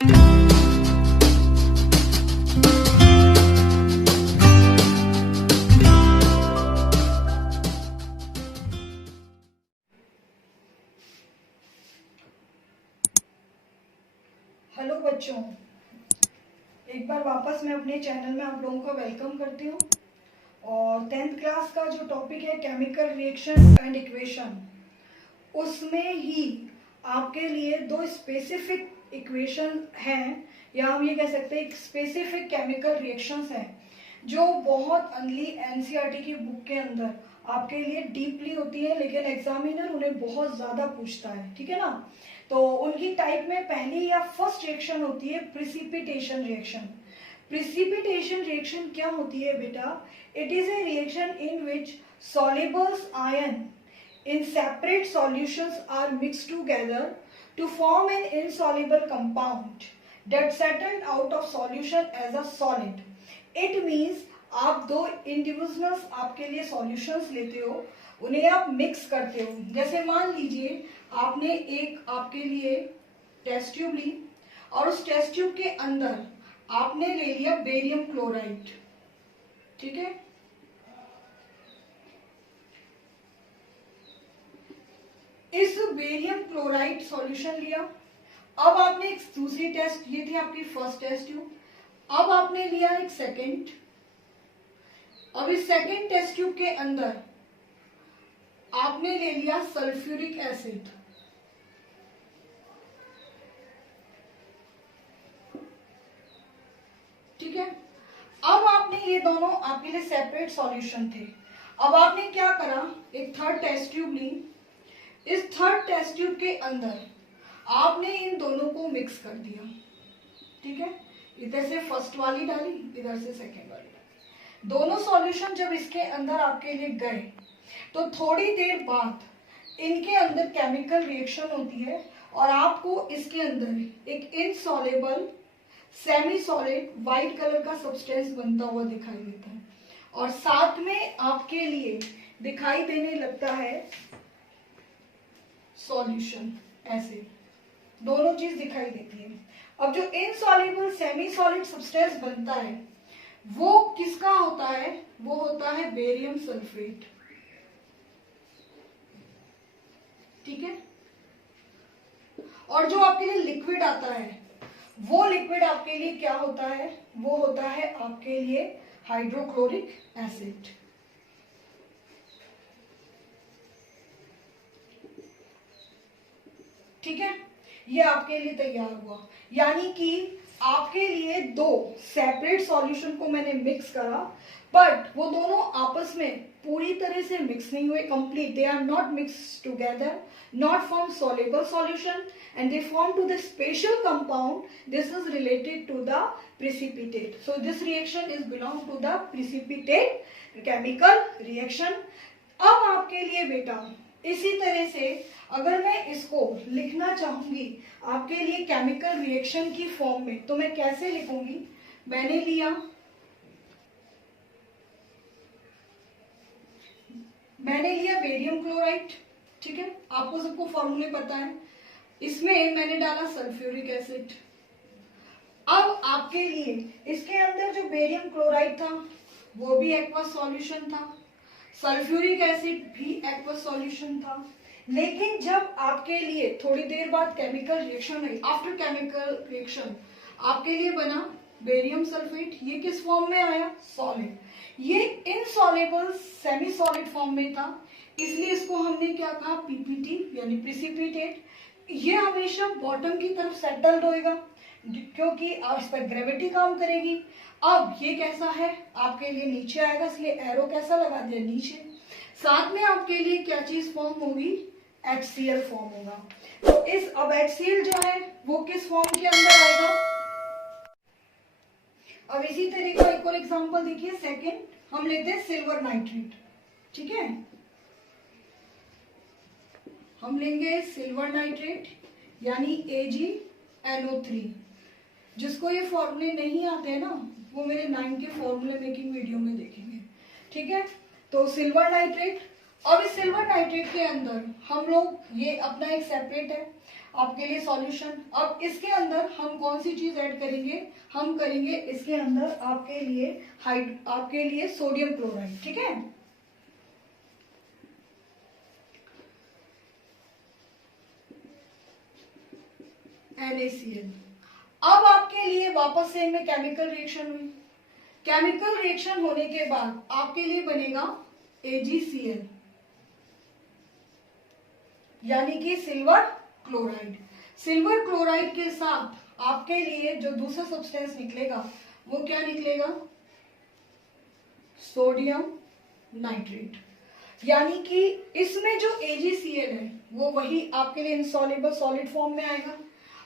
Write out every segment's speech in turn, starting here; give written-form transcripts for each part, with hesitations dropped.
Hello बच्चों, एक बार वापस मैं अपने चैनल में आप लोगों का वेलकम करती हूँ। और 10th क्लास का जो टॉपिक है केमिकल रिएक्शन एंड इक्वेशन, उसमें ही आपके लिए दो स्पेसिफिक इक्वेशन हैं, या हम ये कह सकते हैं स्पेसिफिक केमिकल रिएक्शंस हैं जो बहुत अर्ली एनसीईआरटी की बुक के अंदर आपके लिए डीपली होती है, लेकिन एग्जामिनर उन्हें बहुत ज़्यादा पूछता है। ठीक है ना। तो उनकी टाइप में पहली या फर्स्ट रिएक्शन होती है प्रिसिपिटेशन रिएक्शन। प्रिसिपिटेशन रिएक्शन क्या होती है बेटा? It is a reaction in which solubles ion in separate solutions are mixed together to form an insoluble compound that settled out of solution as a solid. It means आप दो individuals आपके लिए solutions लेते हो, उन्हें आप mix करते हो। जैसे मान लीजिए आपने एक आपके लिए टेस्ट ट्यूब ली और उस टेस्ट ट्यूब के अंदर आपने ले लिया बेरियम क्लोराइड। ठीक है, इस बेरियम क्लोराइड सॉल्यूशन लिया। अब आपने एक दूसरी टेस्ट, ये थी आपकी फर्स्ट टेस्ट ट्यूब। अब आपने लिया एक सेकेंड। अब इस सेकेंड टेस्ट ट्यूब के अंदर आपने ले लिया सल्फ्यूरिक एसिड। ठीक है, अब आपने ये दोनों आपके लिए सेपरेट सॉल्यूशन थे। अब आपने क्या करा, एक थर्ड टेस्ट ट्यूब ली। इस थर्ड टेस्ट ट्यूब के अंदर आपने इन दोनों को मिक्स कर दिया। ठीक है, इधर से फर्स्ट वाली डाली, इधर से सेकेंड वाली डाली। दोनों सॉल्यूशन जब इसके अंदर आपके लिए गए तो थोड़ी देर बाद इनके अंदर केमिकल रिएक्शन होती है और आपको इसके अंदर एक insoluble semi solid white colour का सब्सटेंस बनता हुआ दिखाई देता है, और साथ में आपके लिए दिखाई देने लगता है सॉल्यूशन। ऐसे दोनों चीज दिखाई देती है। अब जो इनसॉल्युबल सेमी सॉलिड सब्सटेंस बनता है वो किसका होता है? वो होता है बेरियम सल्फेट। ठीक है, और जो आपके लिए लिक्विड आता है वो लिक्विड आपके लिए क्या होता है? वो होता है आपके लिए हाइड्रोक्लोरिक एसिड। ठीक है, ये आपके लिए तैयार हुआ। यानी कि आपके लिए दो सेपरेट सॉल्यूशन को मैंने मिक्स करा, बट वो दोनों आपस में पूरी तरह से मिक्स नहीं हुए, complete they are not mix together, not form soluble solution, and they form to the special compound. This is related to the precipitate. So this reaction is belong to the precipitate chemical reaction. अब आपके लिए बेटा इसी तरह से अगर मैं इसको लिखना चाहूंगी आपके लिए केमिकल रिएक्शन की फॉर्म में, तो मैं कैसे लिखूंगी? मैंने लिया बेरियम क्लोराइड। ठीक है, आपको सबको फॉर्मूले पता है। इसमें मैंने डाला सल्फ्यूरिक एसिड। अब आपके लिए इसके अंदर जो बेरियम क्लोराइड था वो भी एक्वस सॉल्यूशन था, सल्फ्यूरिक एसिड भी एक्वस सॉल्यूशन था। लेकिन जब आपके लिए थोड़ी देर बाद केमिकल रिएक्शन हुई, आफ्टर केमिकल रिएक्शन आपके लिए बना बेरियम सल्फेट। ये किस फॉर्म में आया? सॉलिड। ये इनसॉल्युबल सेमी सॉलिड फॉर्म में था, इसलिए इसको हमने क्या कहा? पीपीटी यानी प्रिसिपिटेट। ये हमेशा बॉटम की तरफ सेटल्ड होएगा क्योंकि इस पर ग्रेविटी काम करेगी। अब ये कैसा है? आपके लिए नीचे आएगा, इसलिए एरो कैसा लगा दिया? नीचे। साथ में आपके लिए क्या चीज फॉर्म होगी? HCl फॉर्म होगा। तो इस अब HCl जो है वो किस फॉर्म के अंदर आएगा? अब इसी तरह का एक और एग्जांपल देखिए। सेकंड हम लेते हैं सिल्वर नाइट्रेट। ठीक है, हम लेंगे सिल्वर नाइट्रेट यानी AgNO3। जिसको ये फॉर्मूले नहीं आते हैं ना, वो मेरे 9 के फॉर्मूले मेकिंग वीडियो में देखेंगे। ठीक है, तो सिल्वर नाइट्रेट। अब इस सिल्वर नाइट्रेट के अंदर हम लोग, ये अपना एक सेपरेट है, आपके लिए सॉल्यूशन। अब इसके अंदर हम कौन सी चीज ऐड करेंगे, हम करेंगे इसके अंदर आपके लिए सोडियम क्लोराइड, ठीक है। NaCl। अब आपके लिए वापस से इनमें केमिकल रिएक्शन हुई, केमिकल रिएक्शन होने के बाद आपके लिए बनेगा AgCl, यानी कि सिल्वर क्लोराइड। सिल्वर क्लोराइड के साथ आपके लिए जो दूसरा सब्सटेंस निकलेगा वो क्या निकलेगा, सोडियम नाइट्रेट। यानी कि इसमें जो AgCl है वो वही आपके लिए इनसॉल्युबल सॉलिड फॉर्म में आएगा,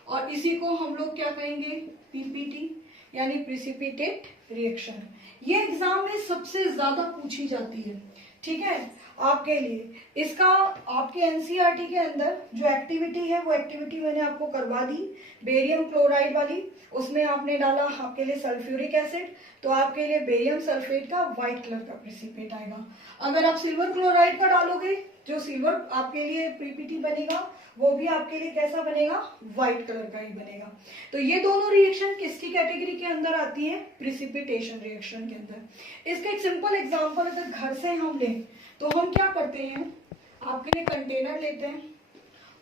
और इसी को हम लोग क्या कहेंगे, PPT, यानी प्रिसिपिटेट रिएक्शन। ये एग्जाम में सबसे ज्यादा पूछी जाती है, ठीक है। आपके लिए इसका आपके एनसीईआरटी के अंदर जो एक्टिविटी है वो एक्टिविटी मैंने आपको करवा दी, बेरियम क्लोराइड वाली। उसमें आपने डाला आपके लिए सल्फ्यूरिक एसिड, तो आपके लिए बेरियम सल्फेट का व्हाइट कलर का प्रिसिपिटेट आएगा। अगर आप सिल्वर क्लोराइड का डालोगे, जो सिल्वर आपके लिए पीपीटी बनेगा वो भी आपके लिए कैसा बनेगा, व्हाइट कलर का ही बनेगा। तो ये दोनों रिएक्शन किसकी कैटेगरी के अंदर आती है, प्रिसिपिटेशन रिएक्शन के अंदर। इसका एक सिंपल एग्जांपल अगर घर से हम लें तो हम क्या करते हैं, आपके लिए कंटेनर लेते हैं,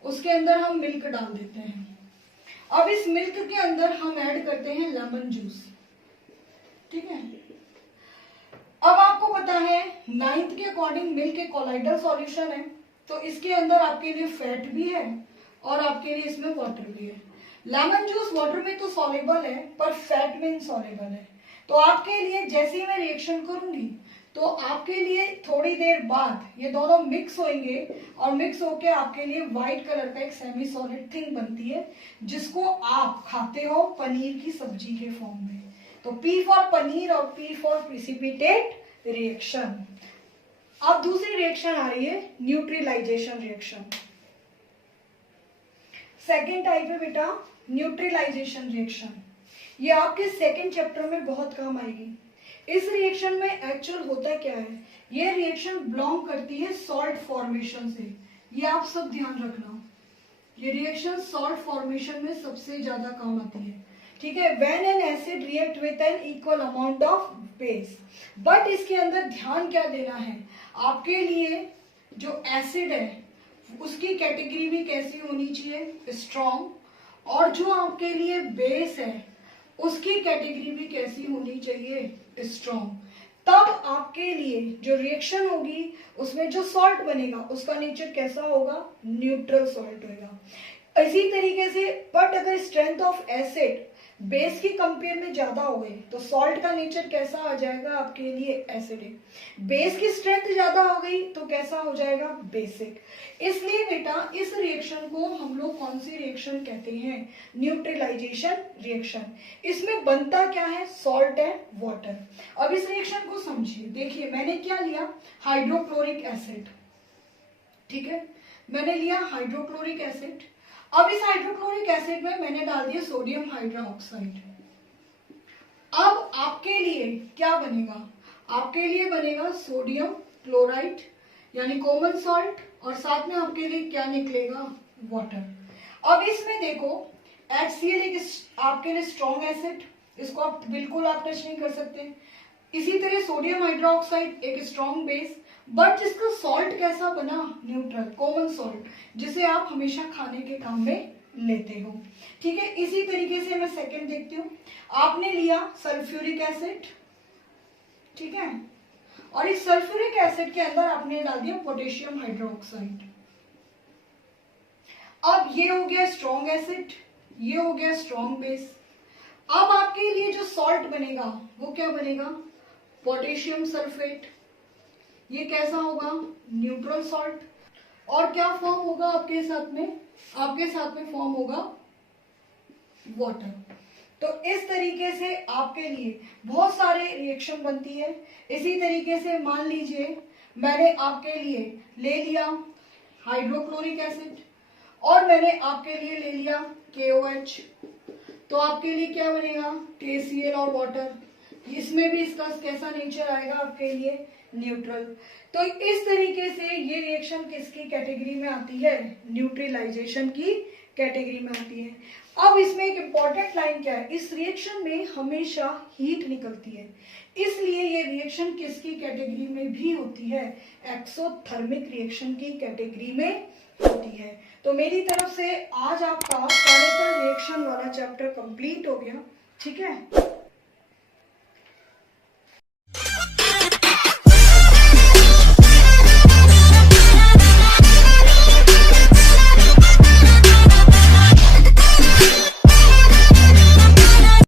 उसके अंदर हम मिल्क डाल देते हैं। अब इस मिल्क के अंदर हम ऐड करते हैं लेमन जूस, ठीक है। अब आपको पता है 9th के अकॉर्डिंग मिल्क एक कोलाइडल सॉल्यूशन है, तो इसके अंदर आपके लिए फैट भी है और आपके लिए इसमें वाटर भी है। लेमन जूस वाटर में तो सॉल्युबल है पर फैट में इनसॉल्युबल है। तो आपके लिए जैसे ही मैं रिएक्शन करूंगी तो आपके लिए थोड़ी देर बाद ये दोनों मिक्स होंगे और मिक्स होके आपके लिए व्हाइट कलर का एक सेमी सॉलिड थिंग बनती है, जिसको आप खाते हो पनीर की सब्जी के फॉर्म में। तो P फॉर पनीर और P फॉर प्रिसिपिटेट रिएक्शन। अब दूसरी रिएक्शन आ रही है न्यूट्रलाइजेशन रिएक्शन। सेकेंड टाइप है बेटा न्यूट्रलाइजेशन रिएक्शन। ये आपके सेकेंड चैप्टर में बहुत काम आएगी। इस रिएक्शन में एक्चुअल होता क्या है, ये रिएक्शन बिलोंग करती है सॉल्ट फॉर्मेशन से। ये आप सब ध्यान रखना, ये रिएक्शन सॉल्ट फॉर्मेशन में सबसे ज्यादा काम आती है, ठीक है। When an acid react with an equal amount of base. But इसके अंदर ध्यान क्या देना है, आपके लिए जो एसिड है उसकी कैटेगरी भी कैसी होनी चाहिए, स्ट्रॉन्ग, और जो आपके लिए बेस है उसकी कैटेगरी भी कैसी होनी चाहिए, स्ट्रॉन्ग। तब आपके लिए जो रिएक्शन होगी उसमें जो सॉल्ट बनेगा उसका नेचर कैसा होगा, न्यूट्रल सॉल्ट होगा। इसी तरीके से बट अगर स्ट्रेंथ ऑफ एसिड बेस की कंपेयर में ज्यादा हो गई तो सॉल्ट का नेचर कैसा आ जाएगा, आपके लिए एसिडिक। बेस की स्ट्रेंथ ज्यादा हो गई तो कैसा हो जाएगा, बेसिक। इसलिए बेटा इस रिएक्शन को हम लोग कौन सी रिएक्शन कहते हैं, न्यूट्रलाइजेशन रिएक्शन। इसमें बनता क्या है, सॉल्ट एंड वाटर। अब इस रिएक्शन को समझिए, देखिए मैंने क्या लिया, हाइड्रोक्लोरिक एसिड, ठीक है, मैंने लिया हाइड्रोक्लोरिक एसिड। अब इस हाइड्रोक्लोरिक एसिड में मैंने डाल दिया सोडियम हाइड्रोक्साइड। अब आपके लिए क्या बनेगा, आपके लिए बनेगा सोडियम क्लोराइड यानी कॉमन सॉल्ट, और साथ में आपके लिए क्या निकलेगा, वाटर। अब इसमें देखो HCl एक आपके लिए स्ट्रॉन्ग एसिड, इसको आप बिल्कुल आप टच नहीं कर सकते। इसी तरह सोडियम हाइड्रोक्साइड एक स्ट्रॉन्ग बेस, बट इसका सॉल्ट कैसा बना, न्यूट्रल कॉमन सॉल्ट, जिसे आप हमेशा खाने के काम में लेते हो, ठीक है। इसी तरीके से मैं सेकंड देखती हूँ, आपने लिया सल्फ्यूरिक एसिड, ठीक है, और इस सल्फ्यूरिक एसिड के अंदर आपने डाल दिया पोटेशियम हाइड्रोक्साइड। अब ये हो गया स्ट्रॉन्ग एसिड, ये हो गया स्ट्रॉन्ग बेस। अब आपके लिए जो सॉल्ट बनेगा वो क्या बनेगा, पोटेशियम सल्फेट। ये कैसा होगा, न्यूट्रल सॉल्ट। और क्या फॉर्म होगा आपके साथ में फॉर्म होगा वाटर। तो इस तरीके से आपके लिए बहुत सारे रिएक्शन बनती है। इसी तरीके से मान लीजिए मैंने आपके लिए ले लिया हाइड्रोक्लोरिक एसिड और मैंने आपके लिए ले लिया KOH, तो आपके लिए क्या बनेगा, KCl और वाटर। इसमें भी इसका कैसा नेचर आएगा, आपके लिए न्यूट्रल। तो इस तरीके से ये रिएक्शन किसकी कैटेगरी में आती है, न्यूट्रलाइजेशन की कैटेगरी में आती है। अब इसमें एक इंपॉर्टेंट लाइन क्या है, इस रिएक्शन में हमेशा हीट निकलती है, इसलिए ये रिएक्शन किसकी कैटेगरी में भी होती है, एक्सोथर्मिक रिएक्शन की कैटेगरी में होती है। तो मेरी तरफ से आज आपका केमिकल रिएक्शन वाला चैप्टर कंप्लीट हो गया। ठीक है।